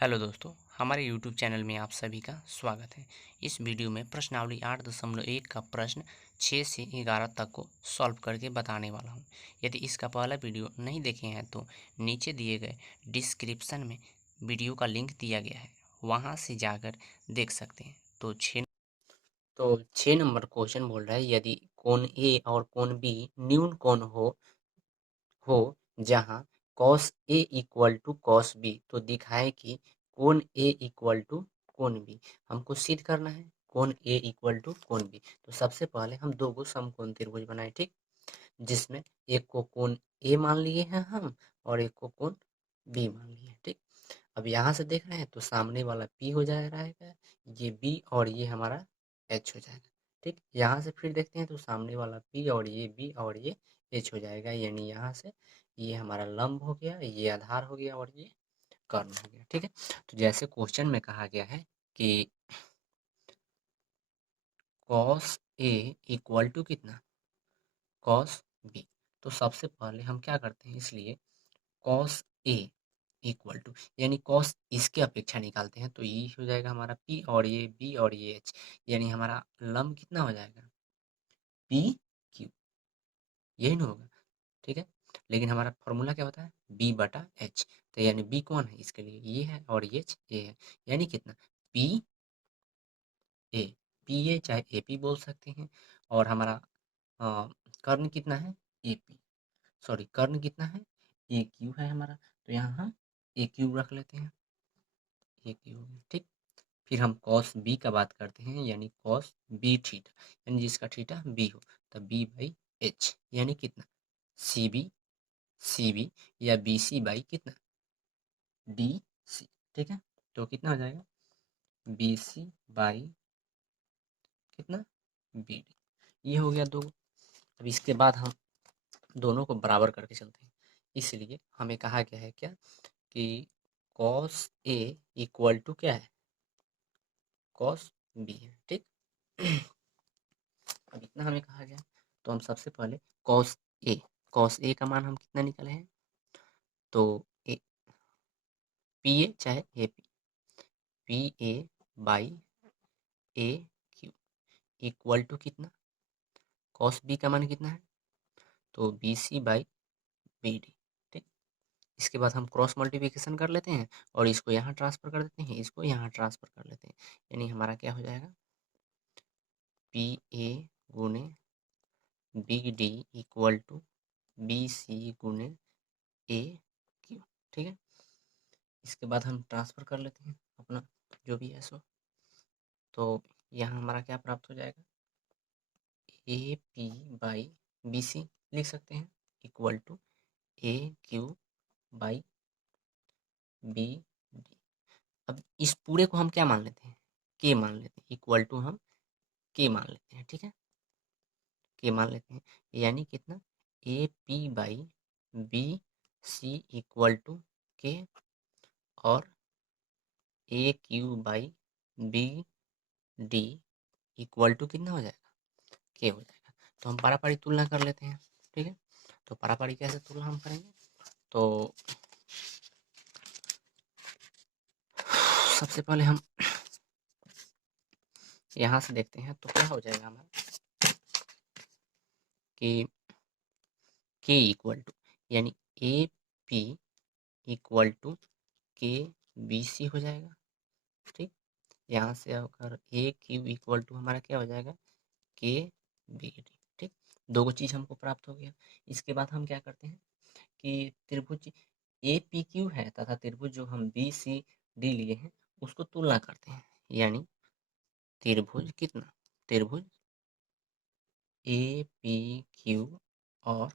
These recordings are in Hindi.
हेलो दोस्तों, हमारे YouTube चैनल में आप सभी का स्वागत है। इस वीडियो में प्रश्नावली 8.1 का प्रश्न 6 से 11 तक को सॉल्व करके बताने वाला हूं। यदि इसका पहला वीडियो नहीं देखे हैं तो नीचे दिए गए डिस्क्रिप्शन में वीडियो का लिंक दिया गया है, वहां से जाकर देख सकते हैं। तो 6 नंबर क्वेश्चन बोल रहा है, यदि कोण ए और कोण बी न्यून कोण हो जहां cos A equal to cos B, तो दिखाए कि कोण A इक्वल टू कोण B। हमको सिद्ध करना है कोण A इक्वल टू कोण B। तो सबसे पहले हम दो को समकोण त्रिभुज बनाए, ठीक, जिसमें एक को कोण A मान लिए हैं हम और एक को कोण B मान लिए हैं, ठीक। अब यहाँ से देख रहे हैं तो सामने वाला P हो जा रहा है, ये B और ये हमारा H हो जाएगा, ठीक। यहाँ से फिर देखते हैं तो सामने वाला P और ये B और ये H हो जाएगा, यानी यहाँ से ये हमारा लंब हो गया, ये आधार हो गया और ये कर्ण हो गया, ठीक है। तो जैसे क्वेश्चन में कहा गया है कि cos A इक्वल टू कितना, cos B। तो सबसे पहले हम क्या करते हैं, इसलिए cos A इक्वल टू, यानी cos इसके अपेक्षा निकालते हैं, तो ये हो जाएगा हमारा P और ये B और ये H, यानी हमारा लंब कितना हो जाएगा पी क्यू, यही ना होगा, ठीक है। लेकिन हमारा फॉर्मूला क्या होता है B/H, तो यानी B कौन है, इसके लिए ये है और H ये है, यानी कितना P A, PA चाहे AP बोल सकते हैं। और हमारा कर्ण कितना है AP, सॉरी कर्ण कितना है AQ है हमारा, तो यहाँ हम AQ रख लेते हैं, AQ हो गया, ठीक। फिर हम cos B का बात करते हैं, यानी cos B थीटा, यानी जिसका थीटा B हो, तो B/H, यानी कितना CB या BC बाई कितना DC, ठीक है। तो कितना हो जाएगा BC बाई कितना BD, ये हो गया दो। अब इसके बाद हम दोनों को बराबर करके चलते हैं, इसलिए हमें कहा गया है क्या कि cos A इक्वल टू क्या है cos B है, ठीक। अब इतना हमें कहा गया, तो हम सबसे पहले cos A का मान हम कितना निकाले हैं, तो PA चाहे AP, PA by AQ equal to कितना cos B का मान कितना है, तो BC बाई BD, ठीक। इसके बाद हम क्रॉस मल्टीप्लिकेशन कर लेते हैं और इसको यहाँ ट्रांसफर कर देते हैं, इसको यहाँ ट्रांसफर कर लेते हैं, यानी हमारा क्या हो जाएगा PA गुने BD इक्वल टू BC गुने AQ, ठीक है। इसके बाद हम ट्रांसफर कर लेते हैं अपना जो भी है सो, तो यहाँ हमारा क्या प्राप्त हो जाएगा AP बाई BC लिख सकते हैं equal to AQ by BD। अब इस पूरे को हम क्या मान लेते हैं के मान लेते हैं, इक्वल टू हम के मान लेते हैं, ठीक है, के मान लेते हैं, यानी कितना AP by BC equal to K और AQ by BD equal to कितना हो जाएगा के हो जाएगा। तो हम पारापारी तुलना कर लेते हैं, ठीक है। तो पारापारी कैसे तुलना हम करेंगे, तो सबसे पहले हम यहाँ से देखते हैं, तो क्या हो जाएगा हमारा कि के इक्वल टू, यानी AP इक्वल टू के BC हो जाएगा, ठीक। यहाँ से अगर AQ इक्वल टू हमारा क्या हो जाएगा के BD, ठीक। दो चीज़ हमको प्राप्त हो गया। इसके बाद हम क्या करते हैं कि त्रिभुज APQ है तथा त्रिभुज जो हम BCD लिए हैं उसको तुलना करते हैं, यानी त्रिभुज कितना त्रिभुज APQ और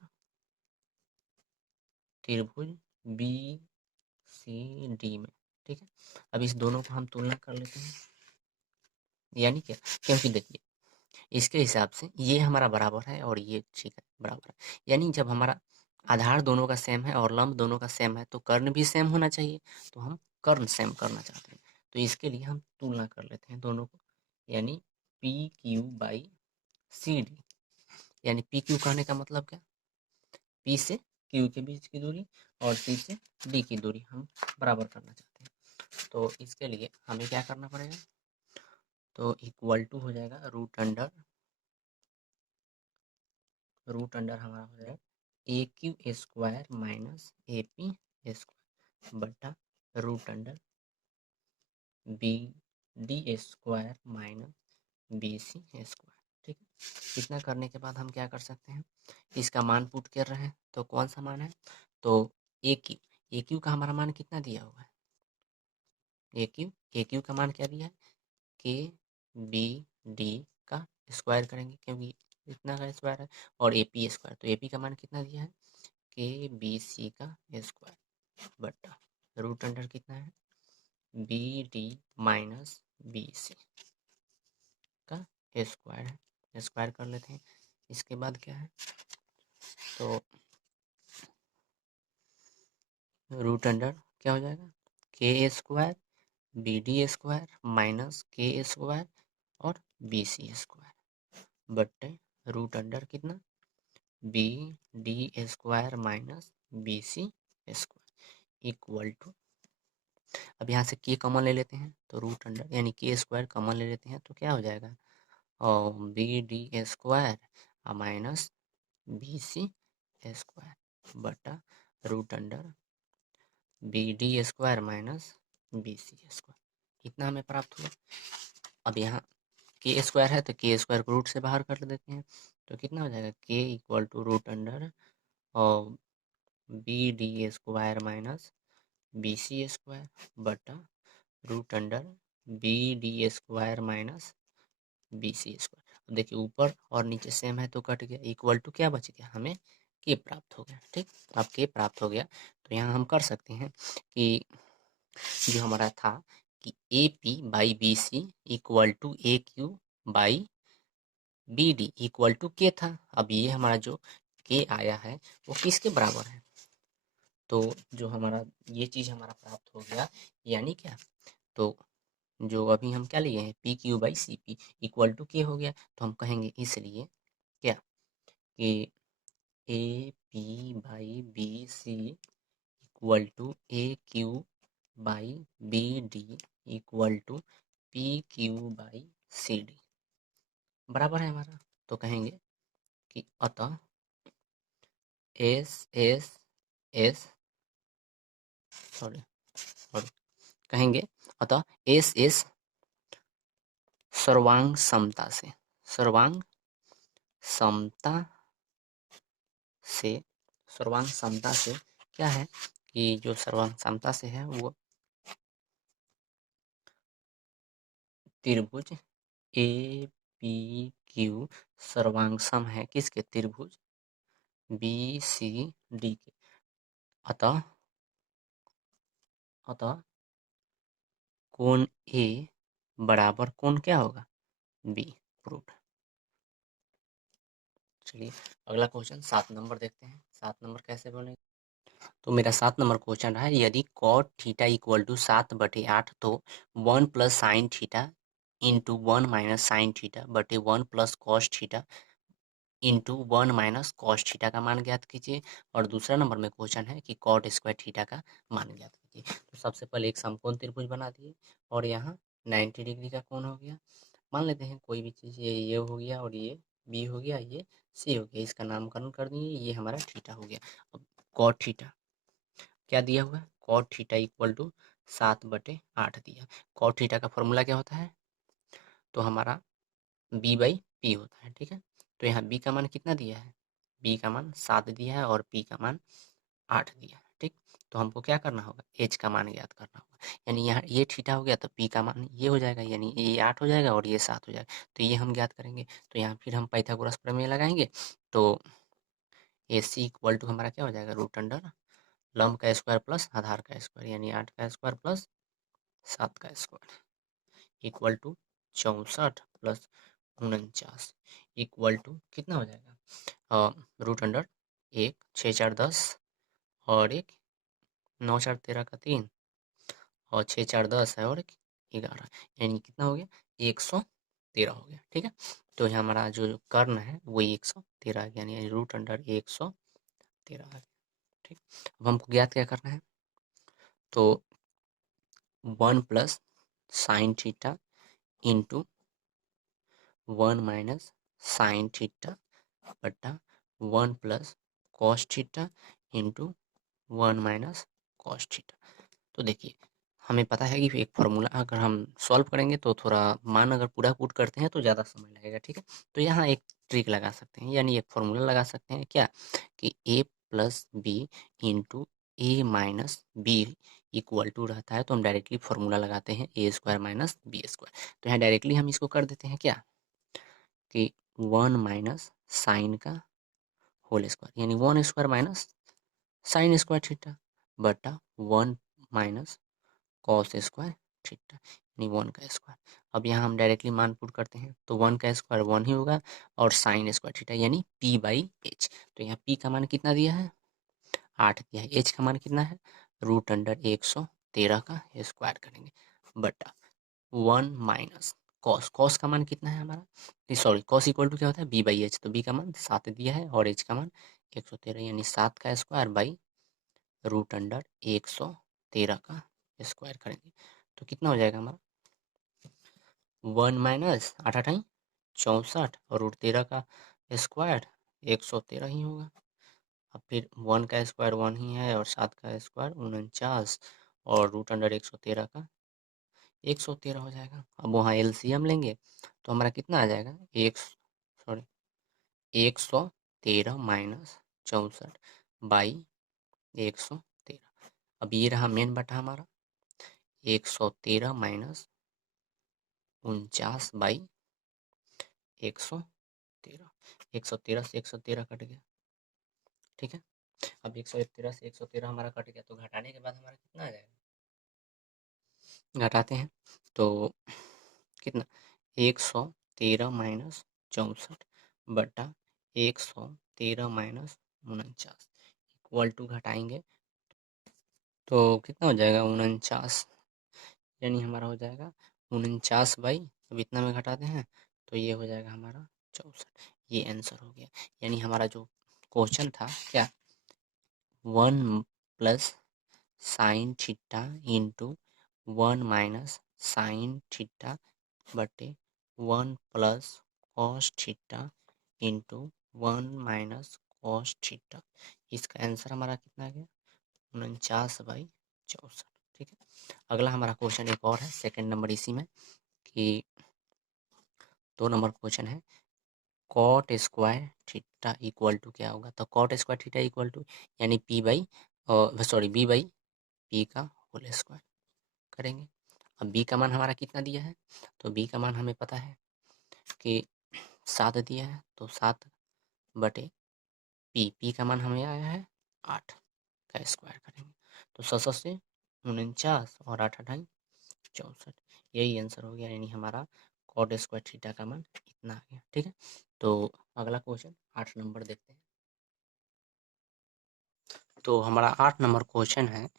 त्रिभुज BCD में, ठीक है। अब इस दोनों को हम तुलना कर लेते हैं, यानी क्या, क्योंकि देखिए इसके हिसाब से ये हमारा बराबर है और ये ठीक है बराबर है, यानी जब हमारा आधार दोनों का सेम है और लंब दोनों का सेम है तो कर्ण भी सेम होना चाहिए, तो हम कर्ण सेम करना चाहते हैं, तो इसके लिए हम तुलना कर लेते हैं दोनों को, यानी PQ बाई CD, यानी PQ कहने का मतलब क्या P से Q के बीच की दूरी और C से D की दूरी हम बराबर करना चाहते हैं। तो इसके लिए हमें क्या करना पड़ेगा, तो इक्वल टू हो जाएगा रूट अंडर हमारा हो जाएगा A Q square minus A P square बटा root under B D square minus B C square. ठीक है, इतना करने के बाद हम क्या कर सकते हैं, इसका मान पुट कर रहे हैं तो कौन सा मान है, तो ए क्यू का हमारा मान कितना दिया हुआ है, ए क्यू का मान क्या दिया है, के बी डी का स्क्वायर करेंगे क्योंकि इतना का स्क्वायर है, और ए पी स्क्वायर, तो ए पी का मान कितना दिया है, के बी सी का स्क्वायर बटा रूट अंडर कितना है, B D minus B C का स्क्वायर है, स्क्वायर कर लेते हैं। इसके बाद क्या है, तो रूट अंडर क्या हो जाएगा, K square B D square minus K square और बी सी स्क्वायर बटे रूट अंडर कितना, B D square minus B C square equal to, अब यहाँ से के कॉमन ले लेते हैं तो रूट अंडर यानी के स्क्वायर कॉमन ले लेते हैं तो क्या हो जाएगा, और B D square minus B C square बटा root under B D square minus B C square, इतना हमें प्राप्त हुआ। अब यहाँ के स्क्वायर है तो के स्क्वायर को रूट से बाहर कर देते हैं तो कितना हो जाएगा, के इक्वल टू रूट अंडर और B D square minus B C square बटा root under B D square minus B C square. देखिए ऊपर और नीचे सेम है तो कट गया, इक्वल टू क्या बच गया, हमें के प्राप्त हो गया। ठीक, अब के प्राप्त हो गया तो यहाँ हम कर सकते हैं कि जो हमारा था कि A P by B C equal to A Q by B D equal to K था। अब ये हमारा जो के आया है वो किसके बराबर है, तो जो हमारा ये चीज़ हमारा प्राप्त हो गया, यानी क्या, तो जो अभी हम क्या लिए हैं P Q by C P equal to K हो गया, तो हम कहेंगे इसलिए क्या कि A P by B C equal to A Q by B D equal to P Q by C D बराबर है हमारा। तो कहेंगे कि अतः S S S sorry sorry कहेंगे अतः एस एस सर्वांग समता से, सर्वांग समता से, सर्वांग समता से क्या है कि जो सर्वांग समता से है वो त्रिभुज ए पी क्यू सर्वांग सम है किसके, त्रिभुज बी सी डी के। अतः अतः कोण ए बराबर कोण क्या होगा, बी, प्रूफ। चलिए अगला क्वेश्चन 7 नंबर देखते हैं, 7 नंबर कैसे बनेगा। तो मेरा 7 नंबर क्वेश्चन रहा है, यदि कॉट थीटा इक्वल टू 7/8 तो 1 plus sine theta into 1 minus sine theta बटे 1 plus cos theta into 1 minus cos theta का मान ज्ञात कीजिए। और दूसरा नंबर में क्वेश्चन है कि कॉट स्क्वायर थीटा का मान ज्ञात कीजिए। तो सबसे पहले एक समकोण त्रिभुज बना दिए और यहाँ 90 डिग्री का कोण हो गया। मान लेते हैं कोई भी चीज़, ये हो गया और ये बी हो गया, ये सी हो गया, इसका नामकरण कर दिए, ये हमारा थीटा हो गया। अब कॉट थीटा क्या दिया हुआ है, कॉट थीटा इक्वल टू 7/8 दिया। कॉट थीटा का फॉर्मूला क्या होता है, तो हमारा बी बाई पी होता है। ठीक है, तो यहाँ बी का मान कितना दिया है, बी का मान 7 दिया है और पी का मान 8 दिया है। ठीक, तो हमको क्या करना होगा, एच का मान ज्ञात करना होगा। यानी यहाँ ये थीटा हो गया तो पी का मान ये हो जाएगा, यानी ये 8 हो जाएगा और ये 7 हो जाएगा, तो ये हम ज्ञात करेंगे। तो यहाँ फिर हम पाइथागोरस प्रमेय लगाएंगे तो ए सी इक्वल टू हमारा क्या हो जाएगा, रूट अंडर लंब का स्क्वायर प्लस आधार का स्क्वायर, यानी 8 का स्क्वायर प्लस 7 का square equal to 64 plus 49 equal to कितना हो जाएगा, रूट अंडर 1 6 4 10 और 1 9 4 13 का 3 और 6 4 10 है और 1 11, यानी कितना हो गया, 113 हो गया। ठीक है, तो यहाँ हमारा जो कर्ण है वो 113 आ गया, यानी रूट अंडर 113 आ गया। ठीक, अब हमको ज्ञात क्या करना है, तो 1 plus sine theta into 1 minus sine theta बटा 1 plus cos theta into 1 minus cos theta. तो देखिए हमें पता है कि एक फार्मूला अगर हम सॉल्व करेंगे तो थोड़ा मान अगर पूरा पुट करते हैं तो ज़्यादा समय लगेगा, ठीक है। तो यहाँ एक ट्रिक लगा सकते हैं, यानी एक फार्मूला लगा सकते हैं क्या, कि a plus B into A minus B equal to रहता है, तो हम डायरेक्टली फार्मूला लगाते हैं A square minus B square. तो यहाँ डायरेक्टली हम इसको कर देते हैं क्या, कि 1 माइनस साइन का होल स्क्वायर, यानी 1 square minus sine square theta बटा 1 माइनस कॉस स्क्वायर थीटा, यानी 1 का स्क्वायर। अब यहाँ हम डायरेक्टली मान पुट करते हैं तो 1 का स्क्वायर 1 ही होगा और साइन स्क्वायर थीटा यानी p बाई एच। तो यहाँ p का मान कितना दिया है, 8 दिया है। h का मान कितना है, रूट अंडर 113 का स्क्वायर करेंगे बटा 1 माइनस कॉस, कॉस का मान कितना है हमारा, सॉरी कॉस इक्वल टू क्या होता है b बाई एच, तो b का मान 7 दिया है और h का मान 113 यानी 7 का स्क्वायर बाई रूट अंडर 113 का स्क्वायर करेंगे तो कितना हो जाएगा हमारा, 1 माइनस 8 8 64 और रूट 13 का स्क्वायर 113 ही होगा। अब फिर 1 का स्क्वायर 1 ही है और 7 का स्क्वायर 49 और रूट अंडर 113 का 113 हो जाएगा। अब वहाँ एलसीएम लेंगे तो हमारा कितना आ जाएगा, 113 माइनस 64 बाई 113। अब ये रहा मेन बटा हमारा 113 माइनस 49 बाई 113, 113 से 113 कट गया, ठीक है। अब 113 से 113 हमारा कट गया तो घटाने के बाद हमारा कितना आ जाएगा, घटाते हैं तो कितना, 113 माइनस 64 बटा 113 माइनस 49 इक्वल टू घटाएंगे तो कितना हो जाएगा 49, यानी हमारा हो जाएगा 49 बाई, अब इतना में घटाते हैं तो ये हो जाएगा हमारा 64। ये आंसर हो गया, यानी हमारा जो क्वेश्चन था क्या, 1 plus sine theta into 1 minus sine theta बटे 1 plus cos theta into 1 minus cos theta, इसका आंसर हमारा कितना आ गया 49 बाई 64, ठीक है। अगला हमारा क्वेश्चन एक और है, सेकंड नंबर इसी में, कि 2 नंबर क्वेश्चन है, cot square theta equal to क्या होगा, तो cot square theta equal to यानी P by sorry B by P का होल स्क्वायर करेंगे। अब बी का मान हमारा कितना दिया है, तो बी का मान हमें पता है कि 7 दिया है, तो 7 बटे पी का मान हमें आया है 8 का स्क्वायर करेंगे तो 7 से 49 और 8 8 64, यही आंसर हो गया, यानी हमारा कॉट स्क्वायर थीटा का मान इतना आ गया, ठीक है। तो अगला क्वेश्चन 8 नंबर देखते हैं। तो हमारा 8 नंबर क्वेश्चन है,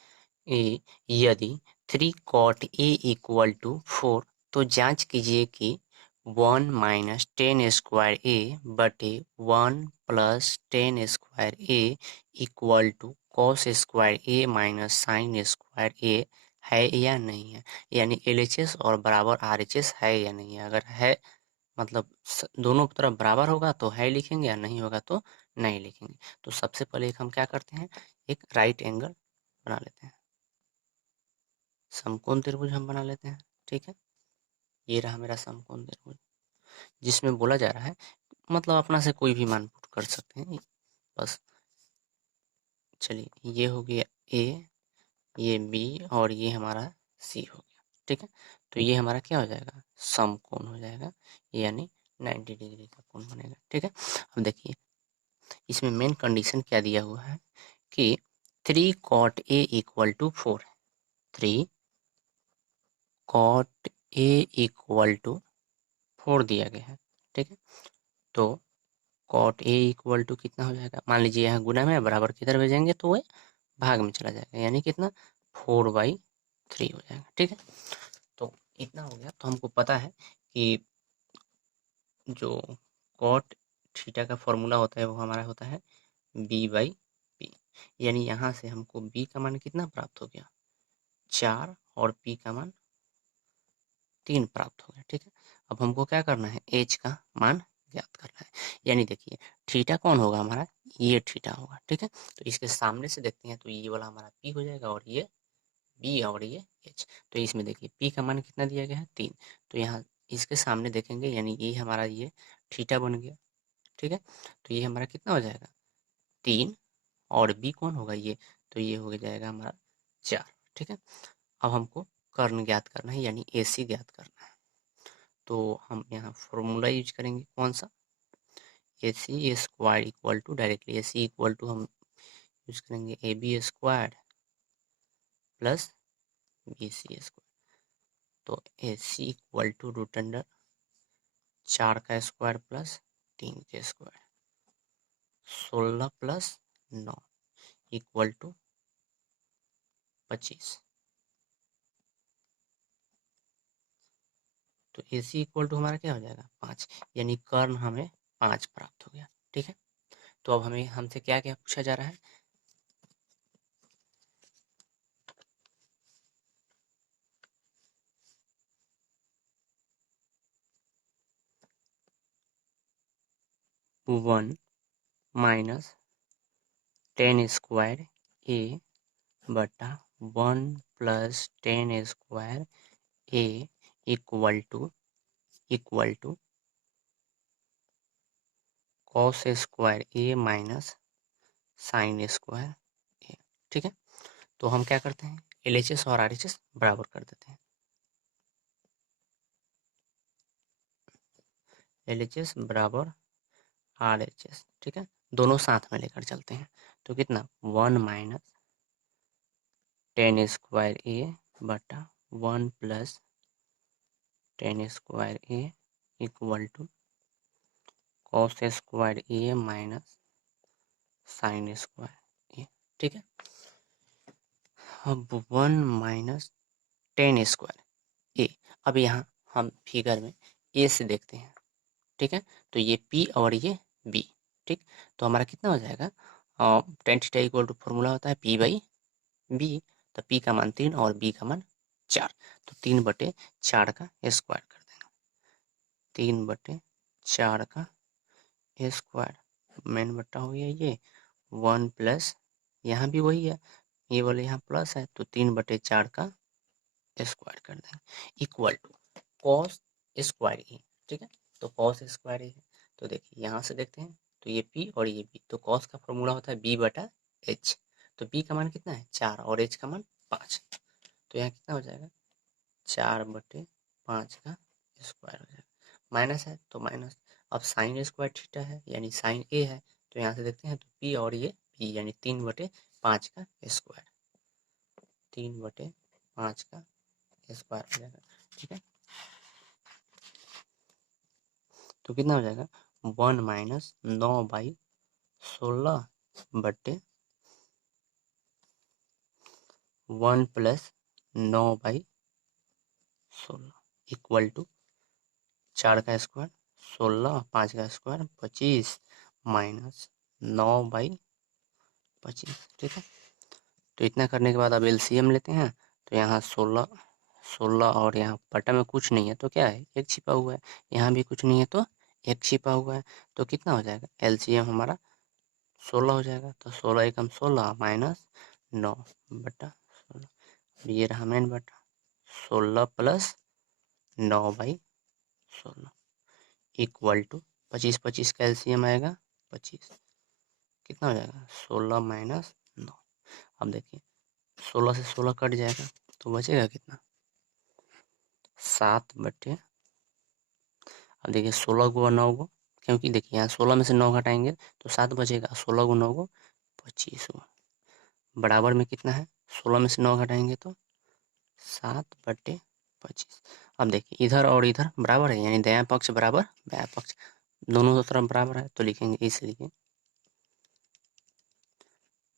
यदि 3 कॉट ए इक्वल टू 4 तो जांच कीजिए कि 1 माइनस 10 स्क्वायर ए बटे 1 plus 10 square A equal to cos square A minus sine square A है या नहीं है, यानी एलएचएस और बराबर आरएचएस है या नहीं है। अगर है मतलब दोनों तरफ बराबर होगा तो है लिखेंगे, या नहीं होगा तो नहीं लिखेंगे। तो सबसे पहले हम क्या करते हैं, एक राइट एंगल बना लेते हैं, समकोण त्रिभुज हम बना लेते हैं, ठीक है। ये रहा मेरा समकोण त्रिभुज, जिसमें बोला जा रहा है, मतलब अपना से कोई भी मान पुट कर सकते हैं बस। चलिए ये हो गया ए, ये बी और ये हमारा सी हो गया, ठीक है। तो ये हमारा क्या हो जाएगा, समकोण हो जाएगा, यानी 90 डिग्री का कोण बनेगा, ठीक है। अब देखिए इसमें मेन कंडीशन क्या दिया हुआ है कि 3 cot A equal to 4, 3 cot A equal to 4 दिया गया है, ठीक है। तो कॉट ए इक्वल टू कितना हो जाएगा, मान लीजिए यहाँ गुना में बराबर किधर भेजेंगे तो वह भाग में चला जाएगा, यानी कितना 4/3 हो जाएगा, ठीक है। तो इतना हो गया, तो हमको पता है कि जो कॉट थीटा का फॉर्मूला होता है वो हमारा होता है b/p, यानी यहाँ से हमको b का मान कितना प्राप्त हो गया, 4 और P का मान 3 प्राप्त हो गया। ठीक है, अब हमको क्या करना है, H का मान ज्ञात करना है। यानी देखिए थीटा कौन होगा हमारा, ये थीटा होगा। ठीक है, तो इसके सामने से देखते हैं तो ये वाला हमारा P हो जाएगा और ये B और ये H। तो इसमें देखिए P का मान कितना दिया गया है 3, तो यहाँ इसके सामने देखेंगे यानी ये हमारा ये थीटा बन गया। ठीक है, तो ये हमारा कितना हो जाएगा 3 और B कौन होगा ये, तो ये हो जाएगा हमारा 4। ठीक है, अब हमको कर्ण ज्ञात करना है यानी AC ज्ञात करना है। तो हम यहाँ फॉर्मूला यूज करेंगे कौन सा, AC square equal to directly AC equal to हम यूज करेंगे AB square plus BC square. तो AC equal to root under 4 का स्क्वायर प्लस 3 का स्क्वायर 16 प्लस 9 इक्वल टू 25। तो AC इक्वल टू हमारा क्या हो जाएगा 5, यानी कर्ण हमें 5 प्राप्त हो गया। ठीक है, तो अब हमें हमसे क्या क्या पूछा जा रहा है, वन माइनस 10 स्क्वायर A बटा 1 plus 10 square A equal to cos square A minus sine square A। ठीक है, तो हम क्या करते हैं LHS और RHS बराबर कर देते हैं। LHS बराबर RHS। ठीक है, दोनों साथ में लेकर चलते हैं तो कितना 1 माइनस 10 स्क्वायर A बटा 1 plus 10 square A equal to cos square A minus sine square A। ठीक है, अब 1 माइनस 10 स्क्वायर A, अब यहाँ हम फिगर में A से देखते हैं। ठीक है, तो ये P और ये B। ठीक, तो हमारा कितना हो जाएगा, tan theta equal to formula होता है P बाई B। तो P का मान 3 और B का मान 4, तो 3/4 का स्क्वायर कर देंगे। 3/4 का स्क्वायर मेन बट्टा हो गया ये 1 प्लस, यहाँ भी वही है, ये वाले यहाँ प्लस है तो 3/4 का स्क्वायर कर देंगे इक्वल टू कॉस स्क्वायर ए। ठीक है, तो कॉस स्क्वायर ए है, तो देखिए यहाँ से देखते हैं तो ये P और ये B, तो कॉस का फॉर्मूला होता है B/H। तो B का मान कितना है 4 और H का मान 5, तो यहाँ कितना हो जाएगा 4/5 का स्क्वायर हो जाएगा। माइनस है तो माइनस, अब साइन स्क्वायर थीटा है यानी साइन A है, तो यहाँ से देखते हैं तो P और ये B यानी 3/5 का स्क्वायर, 3/5 का स्क्वायर हो जाएगा। ठीक है, तो कितना हो जाएगा 1 माइनस 9/16 1 प्लस 9/16 इक्वल टू 4 का स्क्वायर 16, 5 का स्क्वायर 25 माइनस 9/25। ठीक है, तो इतना करने के बाद अब LCM लेते हैं, तो यहाँ 16 और यहाँ बटा में कुछ नहीं है तो क्या है एक छिपा हुआ है, यहाँ भी कुछ नहीं है तो एक छिपा हुआ है, तो कितना हो जाएगा LCM हमारा 16 हो जाएगा। तो 16 एकम 16 माइनस 9/16, ये रहा मेन बटा 16 प्लस 9/16 इक्वल टू 25 का LCM आएगा 25, कितना हो जाएगा 16 माइनस 9। अब देखिए 16 से 16 कट जाएगा तो बचेगा कितना 7/, अब देखिए 16 को 9 को, क्योंकि देखिए यहाँ 16 में से 9 घटाएंगे तो 7 बचेगा, 16 को 9 को 25 हुआ, बराबर में कितना है 16 में से 9 घटाएंगे तो 7/25। अब देखिए इधर और इधर बराबर है यानी दायां पक्ष बराबर बायां पक्ष, दोनों तरफ बराबर है तो लिखेंगे इसलिए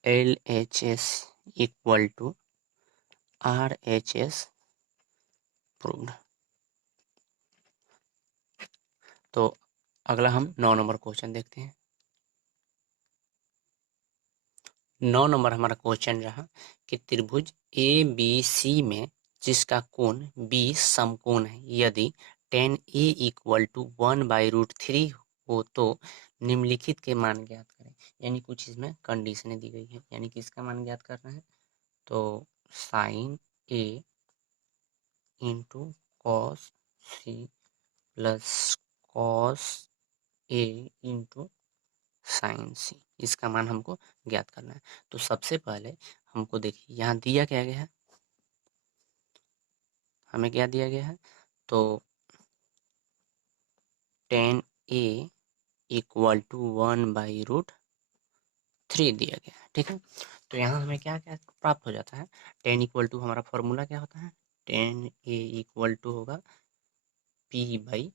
LHS equal to RHS proved. तो अगला हम 9 नंबर क्वेश्चन देखते हैं। 9 नंबर हमारा क्वेश्चन रहा कि त्रिभुज ए बी सी में जिसका कोण बी समकोण है, यदि tan A इक्वल टू 1/√3 हो तो निम्नलिखित के मान ज्ञात करें। यानी कुछ इसमें कंडीशनें दी गई है, यानी किसका मान ज्ञात करना है, तो sine A into cos C plus cos A into sine C, इसका मान हमको ज्ञात करना है। तो सबसे पहले हमको देखिए यहाँ दिया क्या गया है, हमें क्या दिया गया है, तो tan A इक्वल टू 1/√3 दिया गया है, ठीक है। तो यहाँ हमें क्या क्या प्राप्त हो जाता है, tan इक्वल टू हमारा फॉर्मूला क्या होता है, tan A इक्वल टू होगा P/B।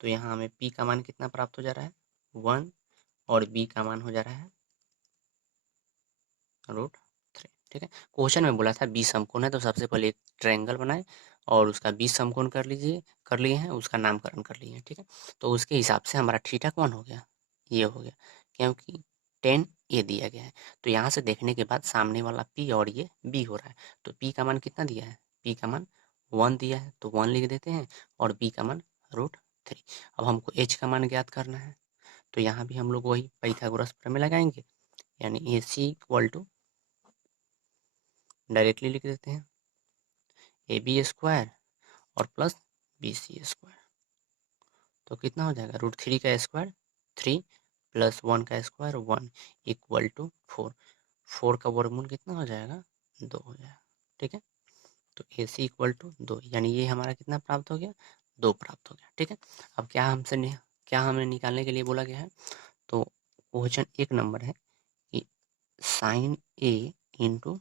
तो यहाँ हमें P का मान कितना प्राप्त हो जा रहा है, 1, और B का मान हो जा रहा है √3, ठीक है। क्वेश्चन में बोला था 20 समकोण है, तो सबसे पहले एक ट्रायंगल बनाए और उसका 20 समकोण कर लिए हैं, उसका नामकरण कर लिए हैं, ठीक है। तो उसके हिसाब से हमारा थीटा कौन हो गया, ये हो गया, क्योंकि tan A दिया गया है। तो यहाँ से देखने के बाद सामने वाला P और ये B हो रहा है, तो P का मान कितना दिया है, P का मान 1 दिया है, तो 1 लिख देते हैं, और B का मान √3। अब हमको H का मान ज्ञात करना है, तो यहाँ भी हम लोग वही पाइथागोरस प्रमेय लगाएंगे, यानी AC इक्वल टू डायरेक्टली लिख देते हैं AB² और प्लस BC², तो कितना हो जाएगा, √3 का स्क्वायर 3 प्लस 1 का स्क्वायर 1 इक्वल टू 4। 4 का वर्गमूल कितना हो जाएगा, 2 हो जाएगा, ठीक है। तो AC इक्वल टू 2, यानी ये हमारा कितना प्राप्त हो गया, 2 प्राप्त हो गया, ठीक है। अब क्या हमें निकालने के लिए बोला गया है, तो क्वेश्चन 1 नंबर है कि sine A into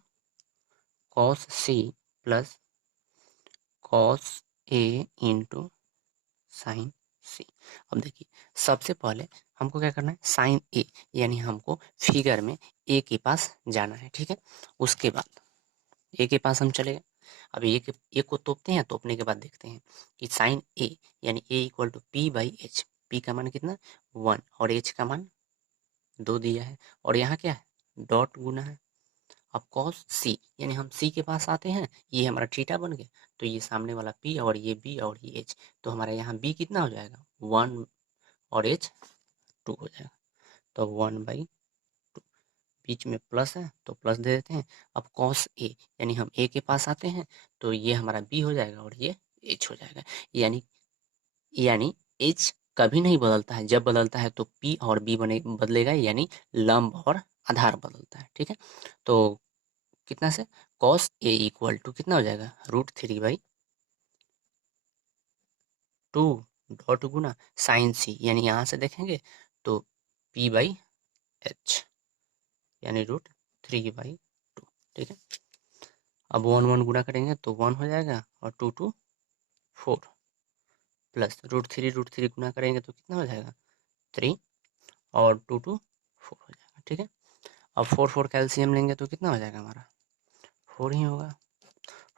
cos C plus cos A into sine C। अब देखिए सबसे पहले हमको क्या करना है, साइन A, यानी हमको फिगर में A के पास जाना है, ठीक है। उसके बाद A के पास हम चले गए, अब A को तोपते हैं, तोपने के बाद देखते हैं कि साइन A यानी A equal to P/H, P का मान कितना 1 और H का मान 2 दिया है, और यहाँ क्या है, डॉट गुना है। अब कॉस C यानी हम C के पास आते हैं, ये हमारा थीटा बन गया, तो ये सामने वाला P और ये B और ये H, तो हमारा यहाँ B कितना हो जाएगा 1 और H 2 हो जाएगा, तो 1/2, बीच में प्लस है तो प्लस दे देते हैं। अब कॉस A यानी हम A के पास आते हैं, तो ये हमारा B हो जाएगा और ये H हो जाएगा, यानी H कभी नहीं बदलता है, जब बदलता है तो P और B बदलेगा, यानी लंब और आधार बदलता है, ठीक है। तो कितना से कॉस A इक्वल टू कितना हो जाएगा, √3/2 डॉट गुना साइन C, यानी यहाँ से देखेंगे तो P/H यानी √3/2, ठीक है। अब 1 गुना करेंगे तो 1 हो जाएगा, और 2 4 प्लस √3 गुना करेंगे तो कितना हो जाएगा 3, और 2 4 हो जाएगा, ठीक है। अब 4 कैल्शियम लेंगे तो कितना हो जाएगा हमारा 4 ही होगा,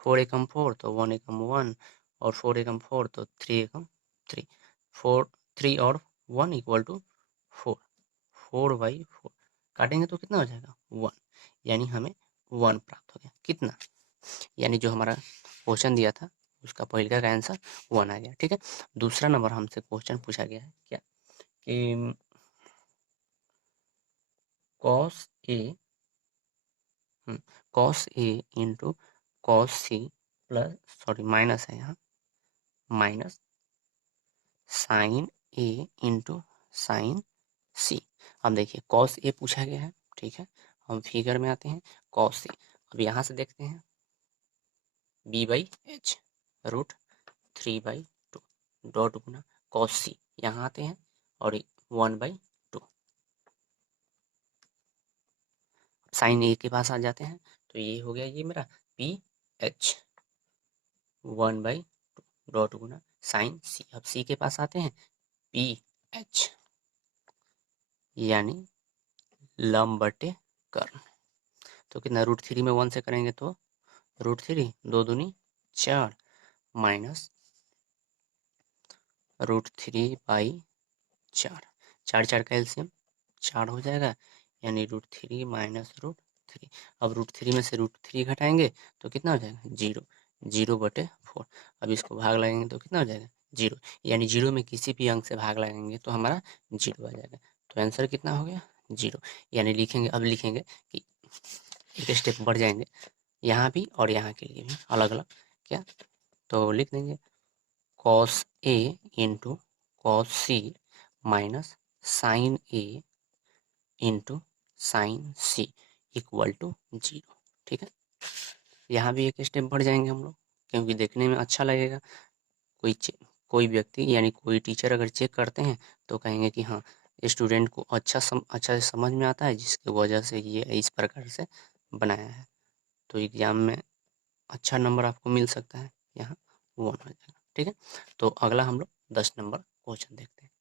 4 एकम 4 तो 1 एकम 1, और 4 एकम 4 तो 3 एकम 3, 4 3 और 1 इक्वल टू 4, 4/4 काटेंगे तो कितना हो जाएगा 1, यानी हमें 1 प्राप्त हो गया, कितना, यानी जो हमारा क्वेश्चन दिया था उसका पहले का आंसर 1 आ गया, ठीक है। दूसरा नंबर हमसे क्वेश्चन पूछा गया है क्या, कि cos A into cos C plus, sorry minus है यहाँ, minus sine A into sine C। अब देखिए कॉस A पूछा गया है, ठीक है, हम फिगर में आते हैं, कॉस A, अब यहाँ से देखते हैं B/H √3/2 डॉट गुना कॉस C, यहाँ आते हैं और 1/2 साइन A के पास आ जाते हैं, तो ये हो गया ये मेरा PH 1/2 डॉट गुना साइन C। अब C के पास आते हैं PH यानी लंब बटे कर्ण, तो कितना √3 में 1 से करेंगे तो √3 2 दूनी 4 माइनस √3/4, 4 4 का एलसीएम 4 हो जाएगा, यानी √3 माइनस √3। अब √3 में से √3 घटाएंगे तो कितना हो जाएगा 0, 0/4। अब इसको भाग लगाएंगे तो कितना हो जाएगा 0, यानी 0 में किसी भी अंक से भाग लगाएंगे तो हमारा 0 आ जाएगा। तो आंसर कितना हो गया 0। यानी लिखेंगे, अब लिखेंगे कि एक स्टेप बढ़ जाएंगे यहाँ भी और यहाँ के लिए भी अलग अलग क्या, तो लिख देंगे cos A into cos C minus sine A into sine C equal to 0। ठीक है, यहाँ भी एक स्टेप बढ़ जाएंगे हम लोग, क्योंकि देखने में अच्छा लगेगा। कोई कोई व्यक्ति यानी कोई टीचर अगर चेक करते हैं तो कहेंगे कि हाँ स्टूडेंट को अच्छा से समझ में आता है, जिसकी वजह से ये इस प्रकार से बनाया है। तो एग्जाम में अच्छा नंबर आपको मिल सकता है, यहाँ 1 हो जाएगा। ठीक है, तो अगला हम लोग 10 नंबर क्वेश्चन देखते हैं।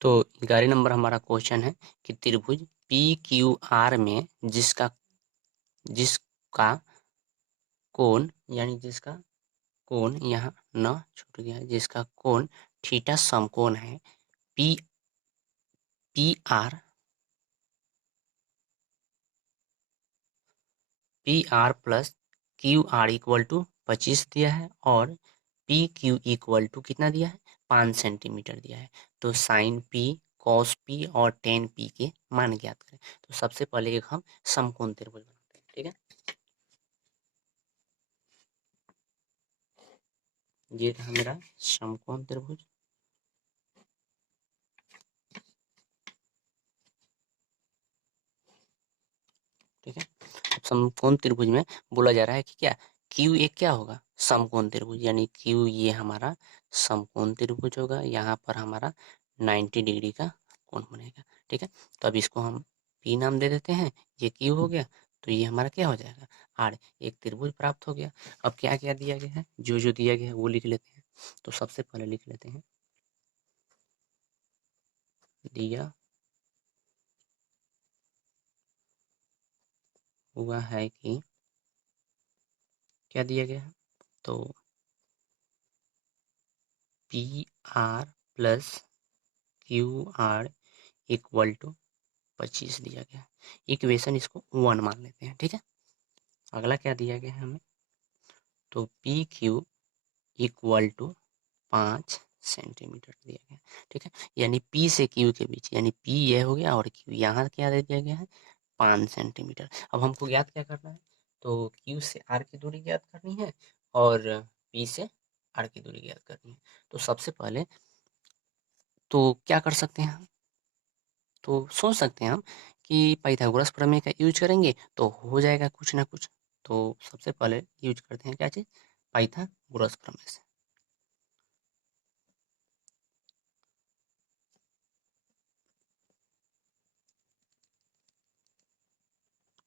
तो 11 नंबर हमारा क्वेश्चन है कि त्रिभुज PQR में जिसका कोण, यानी जिसका कोण यहाँ न छूट गया है, जिसका कोण थीटा समकोण है PR plus QR equal to 25 दिया है और PQ इक्वल टू कितना दिया है 5 सेंटीमीटर दिया है। तो साइन P, कॉस P और टेन P के मान ज्ञात करें। तो सबसे पहले एक हम समकोण त्रिभुज बनाते हैं। ठीक है, ये रहा मेरा समकोण त्रिभुज। ठीक है, अब समकोण त्रिभुज में बोला जा रहा है कि क्या Q एक क्या होगा समकोण त्रिभुज, यानी Q ये हमारा समकोण त्रिभुज होगा। यहाँ पर हमारा 90 डिग्री का कोण बनेगा। ठीक है, तो अब इसको हम P नाम दे देते हैं, ये Q हो गया, तो ये हमारा क्या हो जाएगा R। एक त्रिभुज प्राप्त हो गया। अब क्या क्या दिया गया है, जो जो दिया गया है वो लिख लेते हैं। तो सबसे पहले लिख लेते हैं, दिया हुआ है कि क्या दिया गया है, तो PR plus QR equal to 25 दिया गया है। इक्वेशन इसको 1 मान लेते हैं। ठीक है, अगला क्या दिया गया है हमें, तो PQ इक्वल टू 5 सेंटीमीटर दिया गया। ठीक है, यानी P से Q के बीच, यानी P ये हो गया और Q यहाँ क्या दे दिया गया है 5 सेंटीमीटर। अब हमको ज्ञात क्या करना है, तो Q से R की दूरी ज्ञात करनी है और P से R की दूरी ज्ञात करनी है। तो सबसे पहले तो क्या कर सकते हैं हम, तो सोच सकते हैं हम कि पाइथागोरस प्रमेय का यूज करेंगे तो हो जाएगा कुछ ना कुछ। तो सबसे पहले यूज करते हैं क्या चीज़, पाइथागोरस प्रमेय से।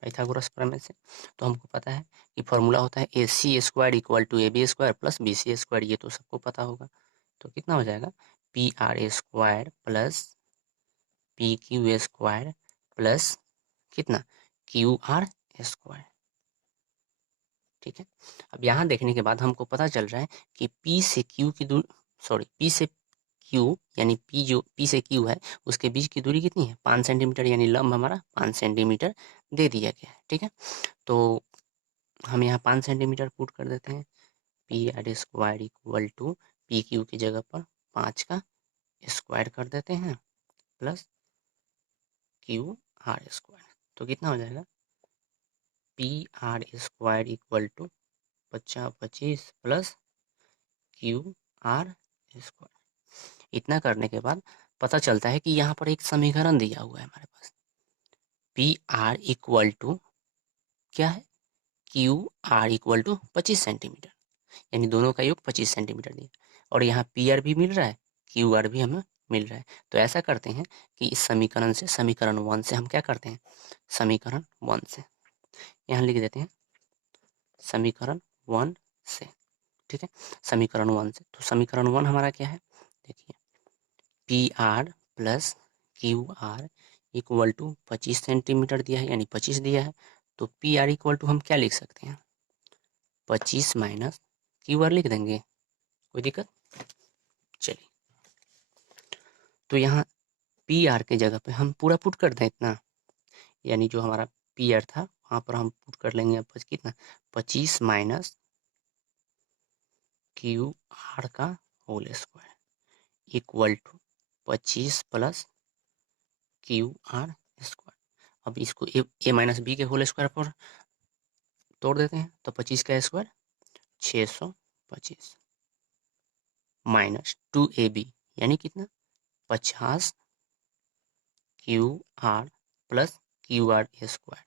पाइथागोरस प्रमेय से तो हमको पता है कि फॉर्मूला होता है AC² equal to AB² plus BC²। ये तो सबको पता होगा। तो कितना हो जाएगा PR² प्लस PQ² प्लस कितना QR²। ठीक है, अब यहाँ देखने के बाद हमको पता चल रहा है कि P से Q की दूरी, सॉरी P से Q, यानी P जो P से Q है उसके बीच की दूरी कितनी है 5 सेंटीमीटर, यानी लंब हमारा 5 सेंटीमीटर दे दिया गया है। ठीक है, तो हम यहाँ 5 सेंटीमीटर पुट कर देते हैं। PR² इक्वल टू PQ की जगह पर 5 का स्क्वायर कर देते हैं प्लस QR²। तो कितना हो जाएगा PR² equal to 25 plus QR²। इतना करने के बाद पता चलता है कि यहाँ पर एक समीकरण दिया हुआ है हमारे पास, PR इक्वल टू क्या है QR इक्वल टू 25 सेंटीमीटर, यानी दोनों का योग 25 सेंटीमीटर दिया, और यहाँ PR भी मिल रहा है, QR भी हमें मिल रहा है। तो ऐसा करते हैं कि इस समीकरण से, समीकरण 1 से हम क्या करते हैं, समीकरण 1 से यहाँ लिख देते हैं समीकरण 1 से। ठीक है, समीकरण 1 से, तो समीकरण 1 हमारा क्या है, देखिए PR plus QR equal to 25 centimetre दिया है, यानी 25 दिया है। तो PR इक्वल टू हम क्या लिख सकते हैं 25 माइनस QR लिख देंगे, कोई दिक्कत। चलिए, तो यहाँ पी आर के जगह पे हम पूरा पुट कर दें इतना, यानी जो हमारा पी आर था वहाँ पर हम पुट कर लेंगे कितना 25 माइनस क्यू आर का whole square equal to 25 plus Q R square. अब इसको ए माइनस बी के होल स्क्वायर पर तोड़ देते हैं तो 25 का स्क्वायर 625 माइनस 2ab यानी कितना 50 Q are plus Q R square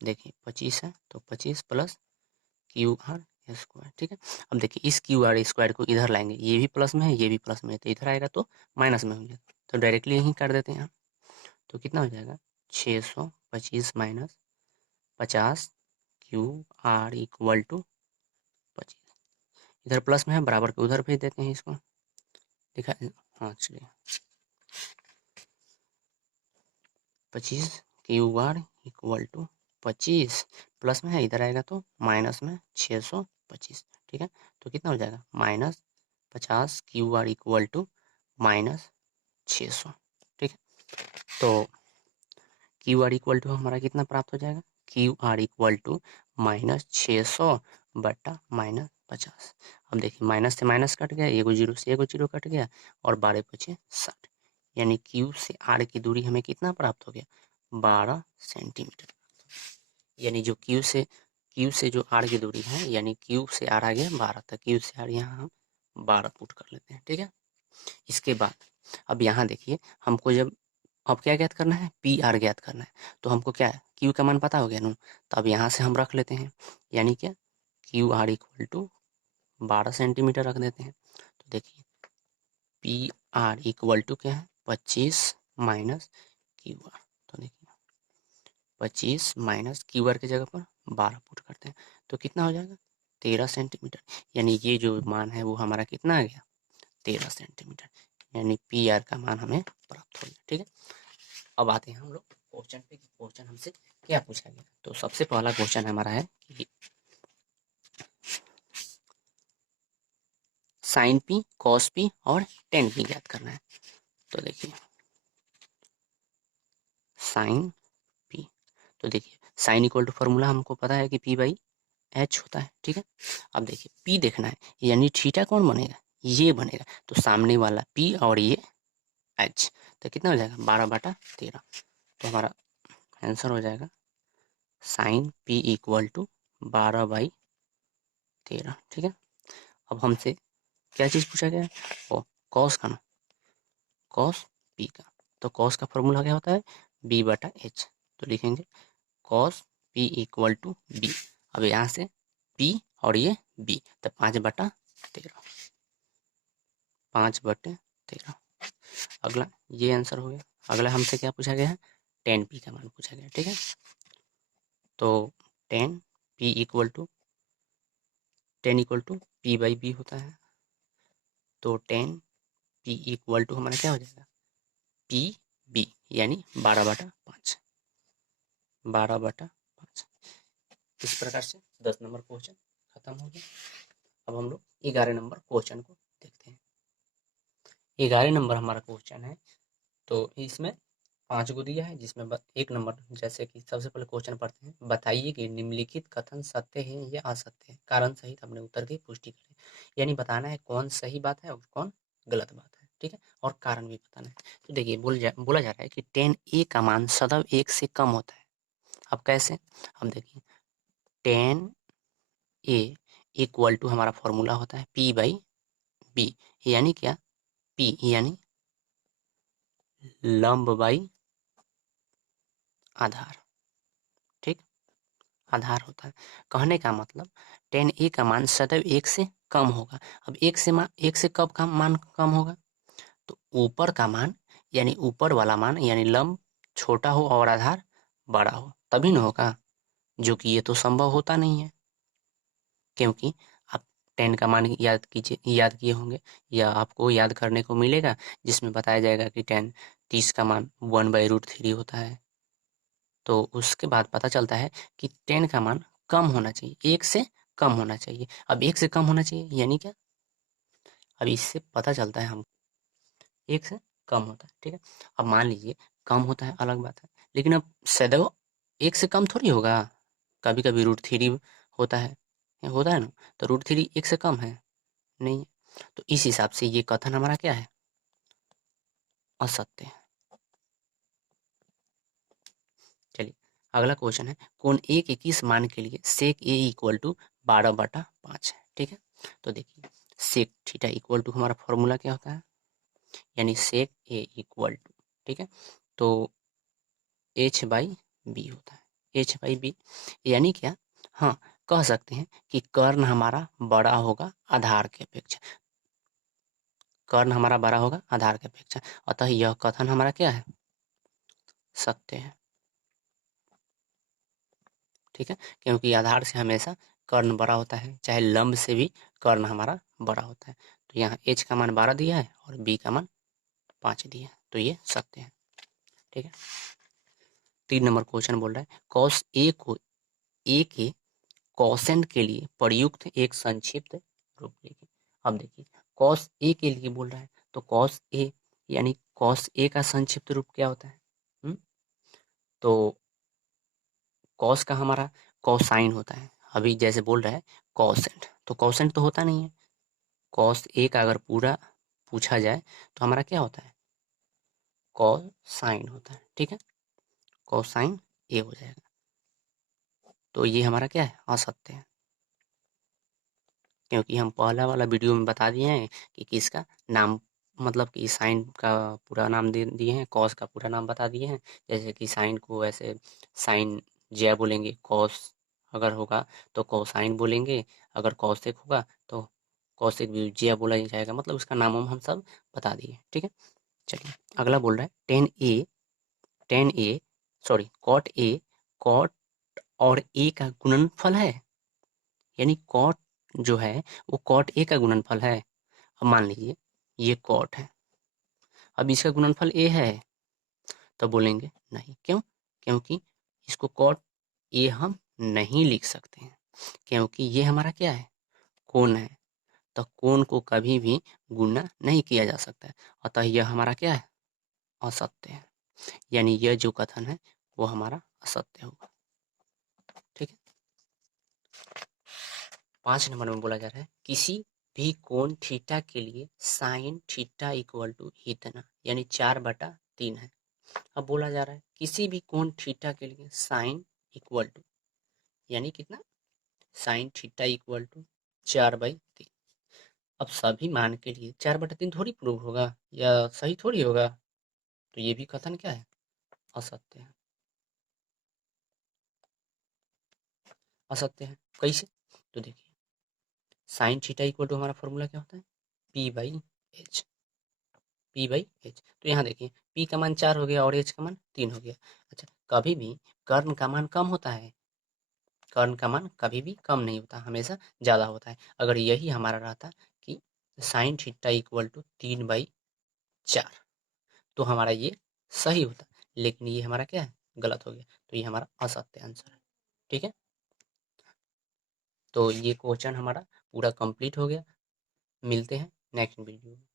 देखिए 25 है तो 25 प्लस क्यू आर स्क्वायर। ठीक है, अब देखिए इस क्यू आर स्क्वायर को इधर लाएंगे, ये भी प्लस में है ये भी प्लस में है तो इधर आएगा तो माइनस में हो जाएगा, तो डायरेक्टली यहीं कर देते हैं हम। तो कितना हो जाएगा 625 minus 50 Q R equal to 25, इधर प्लस में है बराबर के उधर भेज देते हैं इसको, देखा हाँ चलिए 25 Q R equal to 25 plus में है इधर आएगा तो माइनस में 625। ठीक है, तो कितना हो जाएगा minus 50 Q R equal to minus 600। ठीक है, तो क्यू आर इक्वल टू हमारा कितना प्राप्त हो जाएगा Q R equal to minus 600 बटा माइनस 50। अब देखिए माइनस से माइनस कट गया, एगो जीरो से एगो जीरो कट गया और 12 बचे 60, यानी क्यू से आर की दूरी हमें कितना प्राप्त हो गया 12 सेंटीमीटर। यानी जो क्यू से जो आर की दूरी है यानी क्यू से आर आ गया 12 तक, क्यू से आर यहाँ हम 12 पुट कर लेते हैं। ठीक है, इसके बाद अब यहाँ देखिए हमको जब अब क्या ज्ञात करना है पी आर ज्ञात करना है, तो हमको क्या है क्यू का मान पता हो गया ना, तो अब यहाँ से हम रख लेते हैं, यानी क्या Q R equal to 12 centimetre रख देते हैं। तो देखिए पी आर इक्वल टू क्या है 25 माइनस क्यू आर, तो देखिए 25 माइनस क्यू आर की जगह पर 12 पुट करते हैं तो कितना हो जाएगा 13 सेंटीमीटर, यानी ये जो मान है वो हमारा कितना आ गया 13 सेंटीमीटर, यानी पी आर का मान हमें प्राप्त हो गया। ठीक है, अब आते हैं हम लोग क्वेश्चन पे कि क्वेश्चन हमसे क्या पूछा गया। तो सबसे पहला क्वेश्चन हमारा है कि साइन पी कॉस पी और टेन पी ज्ञात करना है। तो देखिए साइन पी, तो देखिए साइन इक्वल टू फॉर्मूला हमको पता है कि पी बाई एच होता है। ठीक है, अब देखिए पी देखना है यानी थीटा कौन बनेगा ये बनेगा, तो सामने वाला पी और ये एच, तो कितना हो जाएगा 12/13, तो हमारा आंसर हो जाएगा साइन पी इक्वल टू 12/13। ठीक है, अब हमसे क्या चीज़ पूछा गया है ओ कॉस का ना, कॉस पी का, तो कॉस का फॉर्मूला क्या होता है b/h, तो लिखेंगे cos P equal to B. अब यहाँ से पी और ये बी, तो 5/13, 5/13। अगला ये आंसर हो गया। अगला हमसे क्या पूछा गया है टेन पी का मान पूछा गया। ठीक है, तो tan P equal to P by B होता है, तो टेन पी इक्वल टू हमारा क्या हो जाएगा पी बी, यानी 12/5, 12/5। इस प्रकार से 10 नंबर क्वेश्चन खत्म हो गया। अब हम लोग 11 नंबर क्वेश्चन को देखते हैं। 11 नंबर हमारा क्वेश्चन है, तो इसमें 5 को दिया है, जिसमें एक नंबर जैसे कि सबसे पहले क्वेश्चन पढ़ते हैं, बताइए कि निम्नलिखित कथन सत्य है या असत्य है, कारण सहित अपने उत्तर की पुष्टि करें। यानी बताना है कौन सही बात है और कौन गलत बात है। ठीक है, और कारण भी बताना है। तो देखिए बोला जा रहा है कि 10a का मान सदैव 1 से कम होता है। अब कैसे, हम देखिए 10a इक्वल टू हमारा फॉर्मूला होता है p बाई बी, यानी क्या p यानी लंब बाई आधार। ठीक, आधार होता है। कहने का मतलब 10a का मान सदैव 1 से कम होगा। अब 1 से कब का मान कम होगा, तो ऊपर का मान यानी ऊपर वाला मान यानी लंब छोटा हो और आधार बड़ा हो तभी न होगा, जो कि ये तो संभव होता नहीं है, क्योंकि आप 10 का मान याद किए होंगे या आपको याद करने को मिलेगा, जिसमें बताया जाएगा कि 30 का मान 1/√3 होता है। तो उसके बाद पता चलता है कि 10 का मान कम होना चाहिए, 1 से कम होना चाहिए। अब 1 से कम होना चाहिए यानी क्या, अब इससे पता चलता है हम एक से कम होता है, ठीक है। अब मान लीजिए कम होता है अलग बात है, लेकिन अब सदैव एक से कम थोड़ी होगा, कभी कभी √3 होता है, होता है ना, तो √3 एक से कम है नहीं है। तो इस हिसाब से ये कथन हमारा क्या है, असत्य है। चलिए अगला क्वेश्चन है, कोण ए के किस मान के लिए सेक ए इक्वल टू 12/5 है, ठीक है। तो देखिए सेक थीटा इक्वल टू हमारा फॉर्मूला क्या होता है, यानी सेक ए इक्वल टू, ठीक है, तो h/b होता है, h/b यानी क्या, हाँ कह सकते हैं कि कर्ण हमारा बड़ा होगा आधार की अपेक्षा, कर्ण हमारा बड़ा होगा आधार की अपेक्षा, अतः यह कथन हमारा क्या है, सत्य है, ठीक है, क्योंकि आधार से हमेशा कर्ण बड़ा होता है, चाहे लंब से भी कर्ण हमारा बड़ा होता है। तो यहाँ h का मान 12 दिया है और b का मान 5 दिया है, तो ये सत्य है, ठीक है। 3 नंबर क्वेश्चन बोल रहा है, कॉस ए को ए के कॉसेंट के लिए प्रयुक्त एक संक्षिप्त रूप लिखिए। अब देखिए कॉस ए के लिए बोल रहा है, तो कॉस ए यानी कॉस ए का संक्षिप्त रूप क्या होता है, तो कॉस का हमारा कॉसाइन होता है, अभी जैसे बोल रहा है कॉसेंट, तो कॉसेंट तो होता नहीं है, कॉस ए का अगर पूरा पूछा जाए तो हमारा क्या होता है, कॉसाइन होता है, ठीक है, कॉसाइन ए हो जाएगा, तो ये हमारा क्या है, असत्य है, क्योंकि हम पहला वाला वीडियो में बता दिए हैं कि किसका नाम, मतलब कि साइन का पूरा नाम दे दिए हैं, कॉस का पूरा नाम बता दिए हैं, जैसे कि साइन को ऐसे साइन जय बोलेंगे, कॉस अगर होगा तो कोसाइन बोलेंगे, अगर कौशिक होगा तो कौशिक भी जय बोला ही जाएगा, मतलब उसका नाम हम सब बता दिए, ठीक है। चलिए अगला बोल रहा है कॉट और ए का गुणनफल है, यानी कॉट जो है वो कॉट ए का गुणनफल है। अब मान लीजिए ये कॉट है, अब इसका गुणनफल ए है, तो बोलेंगे नहीं, क्यों, क्योंकि इसको कॉट ए हम नहीं लिख सकते हैं, क्योंकि ये हमारा क्या है, कोण है, तो कोण को कभी भी गुणा नहीं किया जा सकता है, अतः यह हमारा क्या है, असत्य है, यानी यह जो कथन है वो हमारा असत्य होगा, ठीक है। 5 नंबर में बोला जा रहा है, किसी भी कोण थीटा के लिए साइन थीटा इक्वल टू इतना, यानी 4/3 है। अब बोला जा रहा है किसी भी कोण थीटा के लिए साइन इक्वल टू, यानी कितना, साइन थीटा इक्वल टू 4/3। अब सभी मान के लिए 4/3 थोड़ी प्रूव होगा या सही थोड़ी होगा, तो ये भी कथन क्या है, असत्य है, असत्य है, कैसे, तो देखिए साइन थीटा इक्वल टू हमारा फॉर्मूला क्या होता है, p/h, p/h, तो यहाँ देखिए p का मान 4 हो गया और h का मान 3 हो गया। अच्छा कभी भी कर्ण का मान कम होता है, कर्ण का मान कभी भी कम नहीं होता, हमेशा ज़्यादा होता है। अगर यही हमारा रहता कि साइन थीटा इक्वल टू 3/4, तो हमारा ये सही होता, लेकिन ये हमारा क्या है, गलत हो गया, तो ये हमारा असत्य आंसर है, ठीक है। तो ये क्वेश्चन हमारा पूरा कंप्लीट हो गया, मिलते हैं नेक्स्ट वीडियो में।